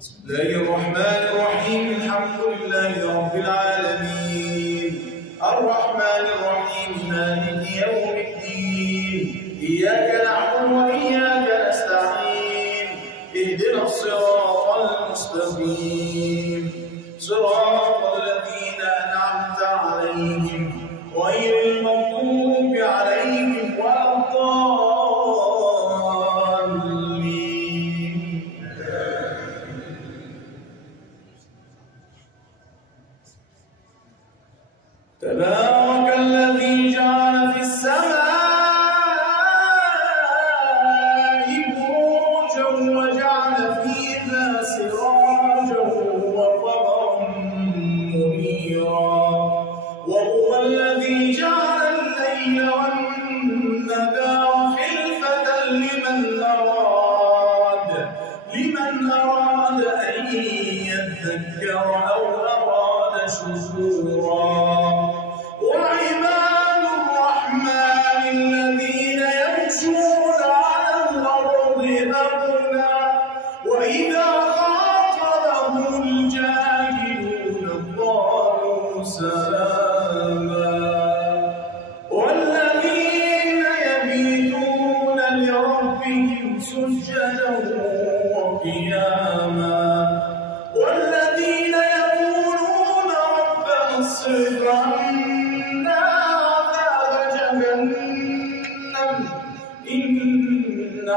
بسم الله الرحمن الرحيم. الحمد لله رب العالمين الرحمن الرحيم مالك يوم الدين إياك نعبد وإياك نستعين اهدنا الصراط المستقيم صراط الذين أنعمت عليهم غير المغضوب عليهم ولا الضالين. تبارك الذي جعل في السماء بروجا وجعل فيها سراجا وقمرا منيرا وهو الذي جعل الليل والنهار خلفة لمن أراد أن يذكر أو أراد شكورا. وعباد الرحمن الذين يمشون على الأرض هونا وإذا خاطبهم الجاهلون قالوا سلاما. والذين يبيتون لربهم سجدا وقياما والذين يقولون ربنا اصرف عنا عذاب جهنم إن